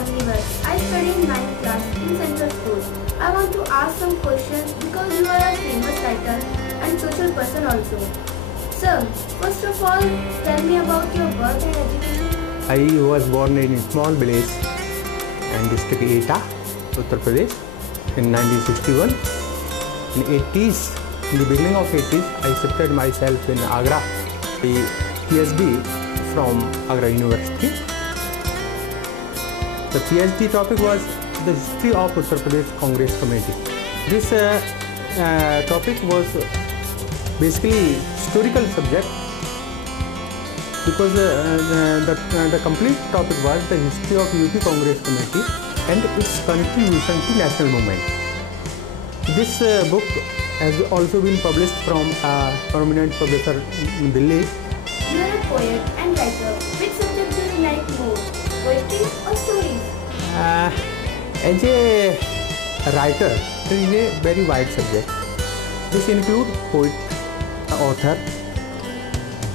Shaminivar. I study in 9th class in Central School. I want to ask some questions because you are a famous writer and social person also. Sir, first of all, tell me about your birth and education. I was born in a small village and district Etah, Uttar Pradesh in 1961. In 80s, in the beginning of 80s, I shifted myself in Agra, the PhD from Agra University. The PhD topic was the history of Uttar Pradesh Congress Committee. This topic was basically historical subject because the complete topic was the history of UP Congress Committee and its contribution to national movement. This book has also been published from a prominent publisher in Delhi. You are a poet and writer. Which subject do you like more, poetry or stories? As a writer, it is a very wide subject. This includes poet, author,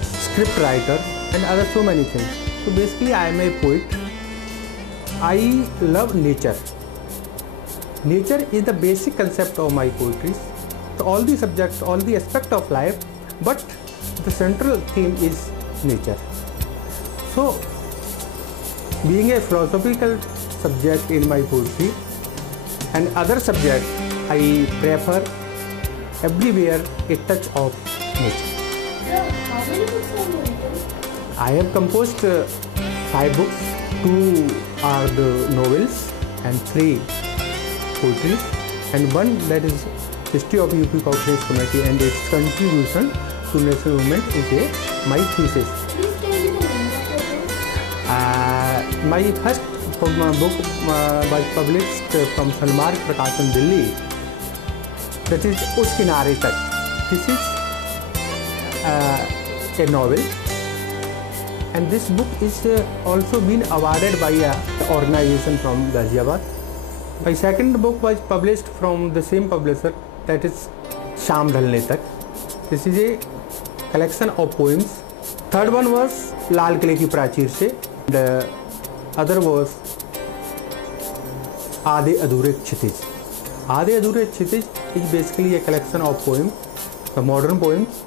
script writer and other so many things. So basically I am a poet. I love nature. Nature is the basic concept of my poetry. So all the subjects, all the aspects of life, but the central theme is nature. So being a philosophical subject in my poetry and other subjects, I prefer everywhere a touch of nature. Sir, how many books have you written? I have composed 5 books. 2 are the novels and 3 poetry, and 1 that is history of UP Congress Committee and its contribution to national movement is my thesis. Please tell me the name of your book. My first book was published from Sanmark Prakashan, Delhi. That is Us Kinare Tak. This is a novel, and this book is also been awarded by an organization from Ghaziabad. My second book was published from the same publisher, that is Sham Dhalne Tak. This is a collection of poems. Third one was Lal Kile Ki Prachir Se. The other was Aadhe Adhure Kshitij. Aadhe Adhure Kshitij is basically a collection of poems, the modern poems.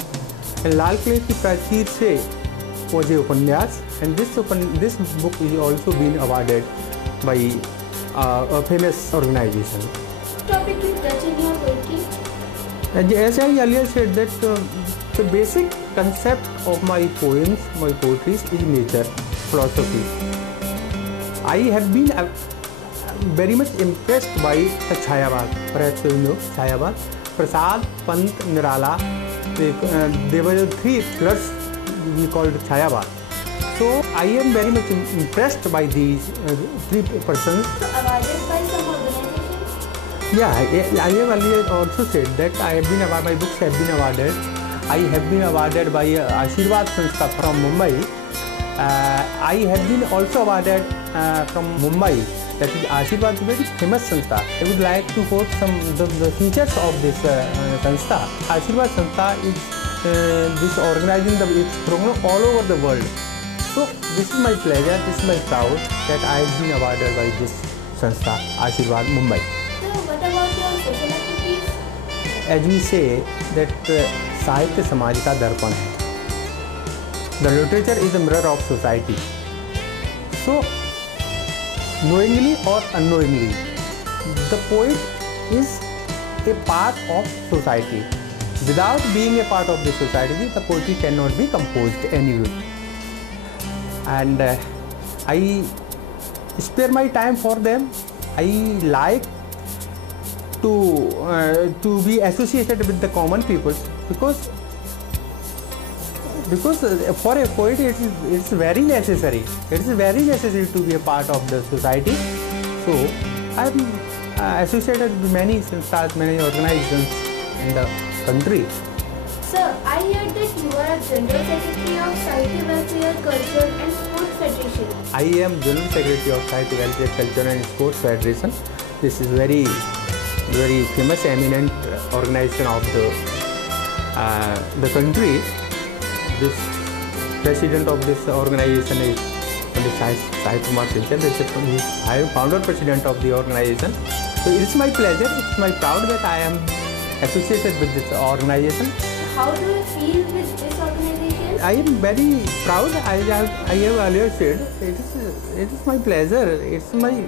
And Lal Kile Ki Prachir Se was a upanyas, and this book is also been awarded by a famous organization. Which topic you touch in your poetry? And as I earlier said that the basic concept of my poems, my poetry is nature, philosophy. I have been very much impressed by the Chayabad. Perhaps you know Chayabad. Prasad, Pant, Nirala. There were 3 pillars we called Chayabad. So I am very much impressed by these 3 persons. So awarded by some organization? Yeah, I have earlier also said that I have been awarded, my books have been awarded. I have been awarded by Ashirwad Sanstha from Mumbai. I have been also awarded from Mumbai, that is Ashirwad, very famous Sanstha. I would like to quote some the features of this Sanstha. Ashirwad Sanstha is this organizing its program all over the world. So this is my pleasure, this is my proud that I have been awarded by this Sanstha, Ashirwad Mumbai. So what about your social activities? As we say that साहित्य समाज का दर्पण है. The literature is a mirror of society. So, knowingly or unknowingly, the poet is a part of society. Without being a part of the society, the poetry cannot be composed anyway. And I spare my time for them. I like to be associated with the common people because for a poet it's very necessary. It is very necessary to be a part of the society. So I am associated with many sansthaas, many organizations in the country. Sir, I heard that you are a General Secretary of Sahitya Welfare, Culture and Sports Federation. I am General Secretary of Sahitya Welfare, Culture and Sports Federation. This is very famous, eminent organization of the country. This president of this organization is is Sai Kumar Sinchal. I am founder president of the organization. So it's my pleasure, it's my proud that I am associated with this organization. How do you feel with this organization? I am very proud. I have earlier said it is my pleasure, it's my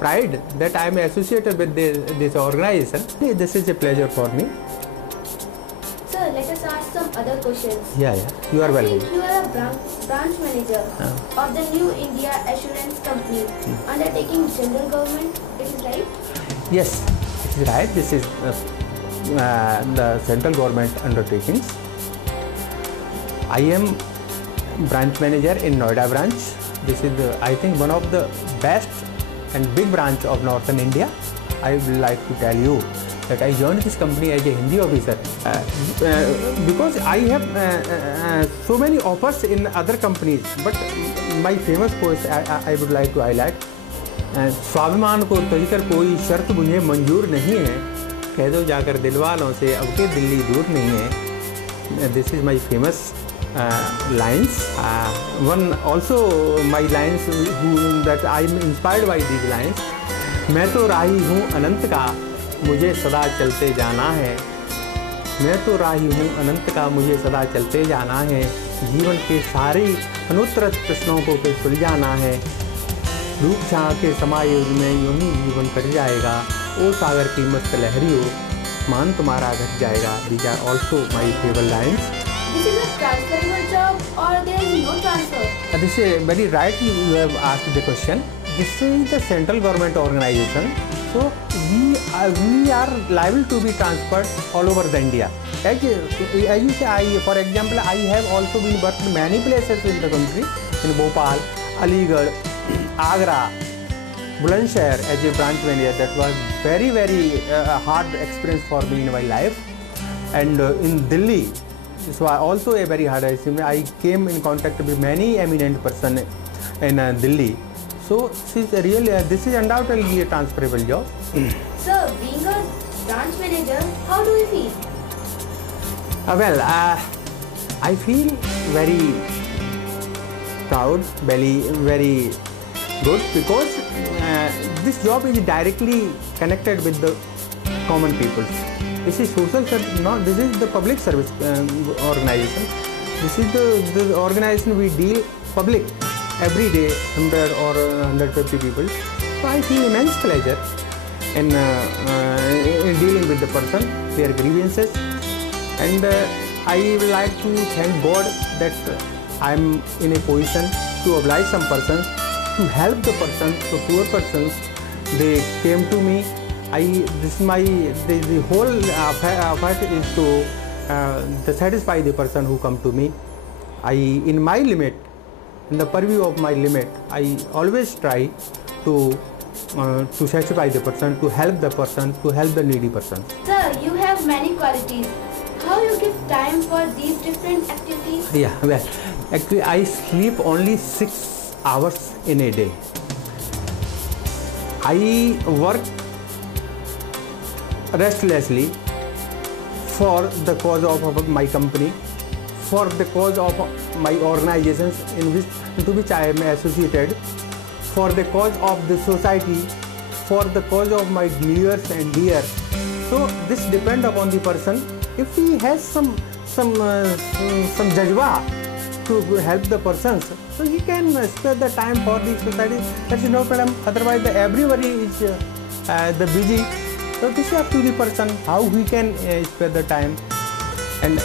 pride that I am associated with this organization. This is a pleasure for me. Sir, let us ask some other questions. Yeah, you are I welcome. think you are a branch manager of the New India Assurance Company undertaking general government. It is right? Yes, it is right. This is the central government undertakings. I am branch manager in Noida branch. This is I think one of the best and big branch of Northern India. I would like to tell you that I joined this company as a Hindi officer because I have so many offers in other companies, but my famous post I would like to highlight. स्वाभिमान को तजकर कोई शर्त मुझे मंजूर नहीं है, कह दो जाकर दिल वालों से अब के दिल्ली दूर नहीं है. This is my famous lines. One also my lines that I am inspired by these lines. मैं तो राही हूँ अनंत का, मुझे सदा चलते जाना है. मैं तो राही हूँ अनंत का, मुझे सदा चलते जाना है. जीवन के सारे अनुत्तरित प्रश्नों को सुलझाना है. रूप छाँ के समायोज में यूं ही जीवन कट जाएगा. ओ सागर की मस्त लहरियों, मान तुम्हारा घट जाएगा. These are also my favorite lines. This is a transferable job or there is no transfer? This is very right. You have asked the question. This is the central government organization. So we are liable to be transferred all over the India. As you say, for example, I have also been worked many places in the country, in Bhopal, Aligarh, Agra, Bulandshahr as a branch manager. That was very hard experience for me in my life. And in Delhi, this was also a very hard experience. I came in contact with many eminent persons in Delhi. So this is undoubtedly a transferable job. Sir, being a branch manager, how do you feel? I feel very proud, very good, because this job is directly connected with the common people. This is social service, this is the public service organization. This is the organization we deal public every day, 100 or 150 people. So I feel immense pleasure in dealing with the person, their grievances, and I would like to thank God that I am in a position to oblige some persons, to help the person, the poor persons. They came to me. The whole effort is to satisfy the person who come to me. In my limit, in the purview of my limit, I always try to satisfy the person, to help the person, to help the needy person. Sir, you have many qualities. How you give time for these different activities? Yeah, actually I sleep only 6 hours in a day. I work restlessly for the cause of my company, for the cause of my organizations into which I am associated, for the cause of the society, for the cause of my nears and dears. So this depends upon the person. If he has some jazba to help the persons, so he can spare the time for the society. That is no problem. Otherwise, everybody is busy. So this is up to the person how he can spare the time. And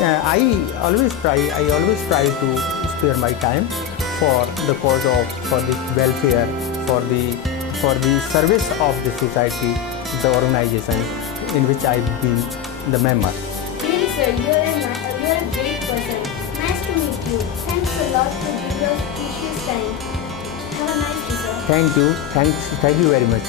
I always try to spare my time for the cause of, for the welfare, for the service of the society, the organization in which I've been the member. Really, sir, you're a great person. Nice to meet you. Thanks a lot for giving us precious time. Have a nice day, sir. Thank you. Thank you very much.